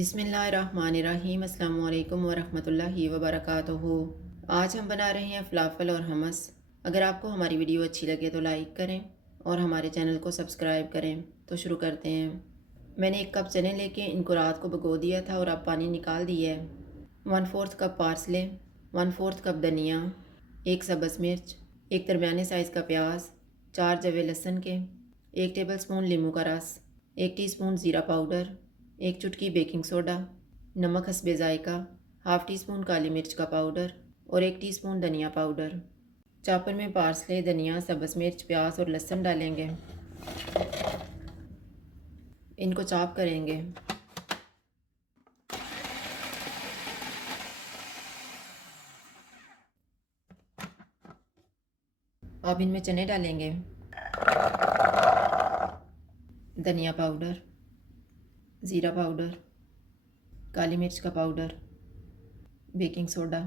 बिस्मिल्लाहिर्रहमानिर्रहीम अस्सलामु अलैकुम वरहमतुल्लाहि वबरकातुहू। आज हम बना रहे हैं फ़लाफ़ल और हमस। अगर आपको हमारी वीडियो अच्छी लगे तो लाइक करें और हमारे चैनल को सब्सक्राइब करें। तो शुरू करते हैं। मैंने 1 कप चने लेके इनको रात को भिगो दिया था और अब पानी निकाल दिया है। 1/4 कप पार्सले, 1/4 कप धनिया, 1 सब्ज़ मिर्च, 1 दरमियाने साइज़ का प्याज, 4 जवे लहसुन के, 1 टेबल स्पून नींबू का रस, 1 टीस्पून ज़ीरा पाउडर, 1 चुटकी बेकिंग सोडा, नमक हस्बे ज़ायका, हाफ़ टी स्पून काली मिर्च का पाउडर और 1 टीस्पून धनिया पाउडर। चॉपर में पार्सले, धनिया, सब्ज़ मिर्च, प्याज और लहसुन डालेंगे। इनको चॉप करेंगे। अब इनमें चने डालेंगे, धनिया पाउडर, ज़ीरा पाउडर, काली मिर्च का पाउडर, बेकिंग सोडा,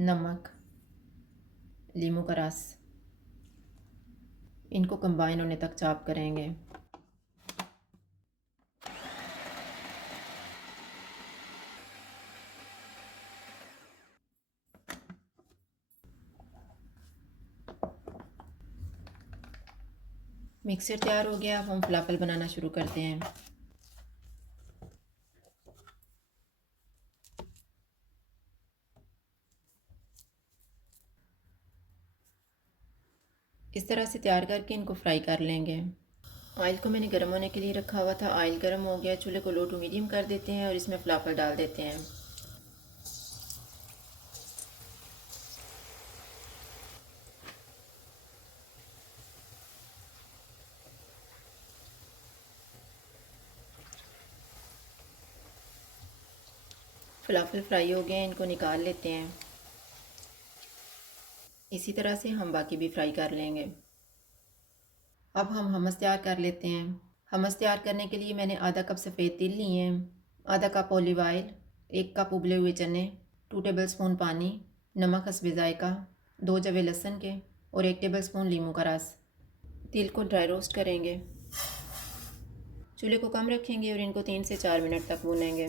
नमक, नींबू का रस। इनको कंबाइन होने तक चॉप करेंगे। मिक्सर तैयार हो गया। अब हम फ़लाफ़ल बनाना शुरू करते हैं। इस तरह से तैयार करके इनको फ्राई कर लेंगे। ऑयल को मैंने गर्म होने के लिए रखा हुआ था। ऑयल गर्म हो गया, चूल्हे को लो टू मीडियम कर देते हैं और इसमें फ़लाफ़ल डाल देते हैं। फ़लाफ़ल फ्राई हो गए हैं, इनको निकाल लेते हैं। इसी तरह से हम बाकी भी फ्राई कर लेंगे। अब हम हमस तैयार कर लेते हैं। हमस तैयार करने के लिए मैंने आधा कप सफ़ेद तिल लिए हैं, आधा कप ऑलिव ऑयल, 1 कप उबले हुए चने, 2 टेबल स्पून पानी, नमक हस्बे ज़ायका, 2 जवे लहसुन के और 1 टेबल स्पून नींबू का रस। तिल को ड्राई रोस्ट करेंगे। चूल्हे को कम रखेंगे और इनको 3 से 4 मिनट तक भूनेंगे।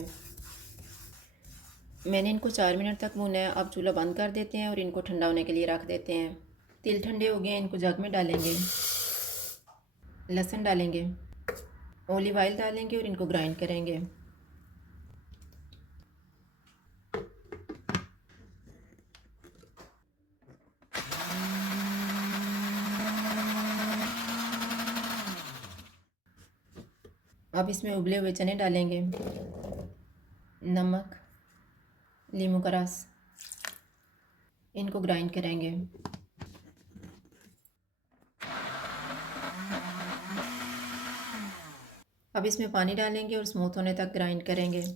मैंने इनको 4 मिनट तक भूना है। अब चूल्हा बंद कर देते हैं और इनको ठंडा होने के लिए रख देते हैं। तिल ठंडे हो गए हैं, इनको जग में डालेंगे। लहसुन डालेंगे, ऑलिव ऑयल डालेंगे और इनको ग्राइंड करेंगे। अब इसमें उबले हुए चने डालेंगे, नमक, नींबू का रस। इनको ग्राइंड करेंगे। अब इसमें पानी डालेंगे और स्मूथ होने तक ग्राइंड करेंगे।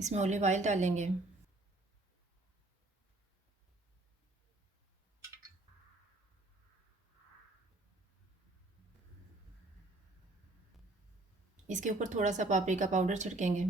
इसमें ऑलिव ऑयल डालेंगे, इसके ऊपर थोड़ा सा पापरिका पाउडर छिड़केंगे।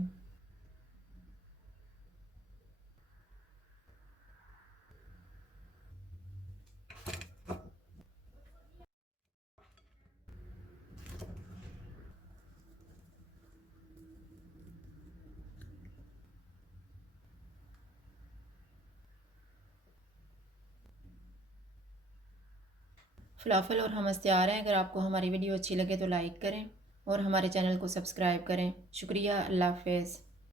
फ़लाफ़ल और हमस तैयार हैं। अगर आपको हमारी वीडियो अच्छी लगे तो लाइक करें और हमारे चैनल को सब्सक्राइब करें। शुक्रिया। अल्लाह हाफ़िज़।